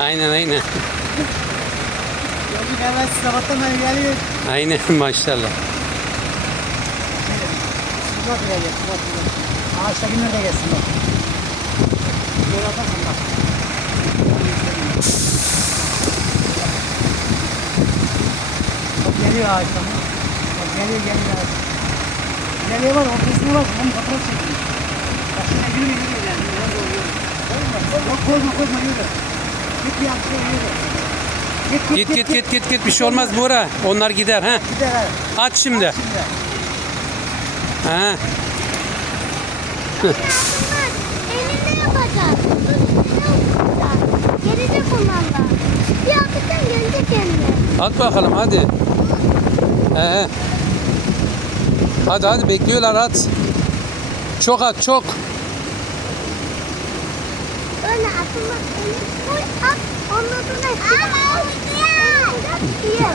Aynen aynen. Yok evet sabahtan beri geliyor. Aynen maşallah. Sıcak bile gel, sıcak bile. Ağaçtakiler de gelsin bak. Atarsın bak. Bak geliyor ağaçtan. Bak geliyor geliyor ağaçtan. İleriye bak, ortasına bak. Onu fotoğraf çekiyor. Bak şuna yürü yürü yani. Yürü, yürü, yürü. Yok koyma koyma yürü. Git bir akşam yürü. Git git git git git bir şey olmaz Bora. Onlar gider ha. Gider ha. At şimdi. Şimdi. Ha. Elinde yapacağız. Gelecek onlarla. Bir hafiften gelecek eline. At bakalım hadi. He. Hadi hadi bekliyorlar at. Çok at çok. Öyle atılma. Elini koy at. Ondan sonra Ama uçuyor.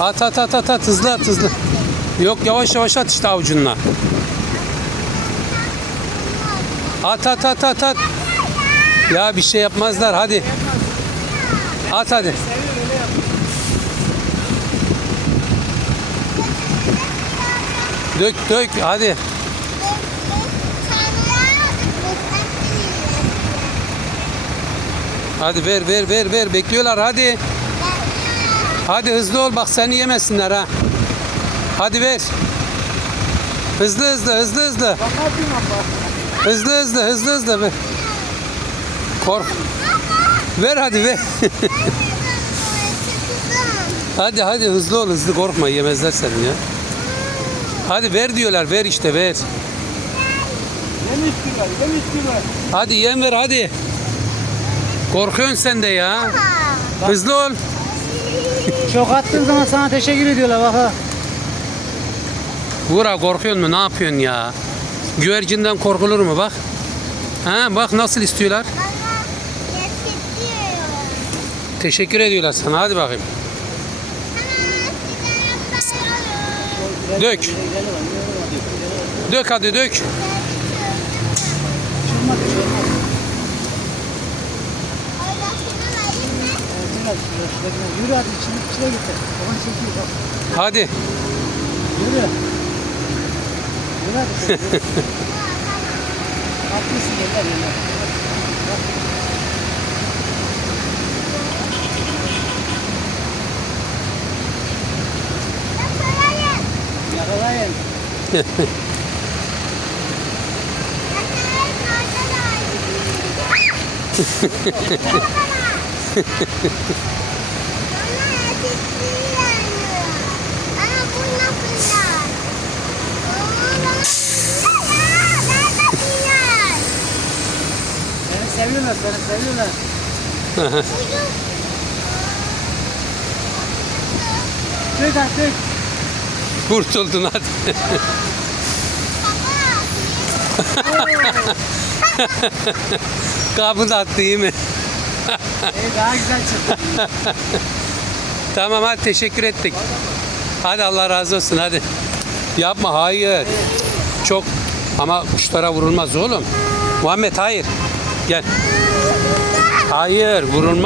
At at at at at hızlı at hızlı. Yok yavaş yavaş at işte avucunla. At at at at at. Ya bir şey yapmazlar hadi. At hadi. Dök dök hadi. Hadi ver ver ver ver bekliyorlar hadi. Hadi hızlı ol bak seni yemesinler ha. Hadi ver. Hızlı hızlı hızlı hızlı. Hızlı hızlı hızlı hızlı ver. Kork. Ver hadi ver. hadi hadi hızlı ol hızlı korkma yemezler seni ya. Hadi ver diyorlar ver işte ver. Yem istiyorlar, yem istiyorlar. Hadi yem ver hadi. Korkuyorsun sen de ya. Hızlı ol. Çok attığın zaman sana teşekkür ediyorlar bak ha. Vura korkuyorsun mu ne yapıyorsun ya? Güvercinden korkulur mu bak. Ha bak nasıl istiyorlar. Teşekkür ediyorlar sana hadi bakayım. Dök. Dök hadi dök. Yürü hadi içine, içine git. Baban çekiyor bak. Hadi. Yürü. Yürü hadi. Haklısın yeter yeter. Yakalayın. Seni seviyorlar, seni seviyorlar. Dök dök. Kurtuldun hadi. Kabı da attı iyi mi? Ee, daha güzel çıktı. Tamam hadi teşekkür ettik. Hadi Allah razı olsun hadi. Yapma hayır. Çok ama kuşlara vurulmaz oğlum. Muhammed hayır. Gel. Hayır vurulmaz.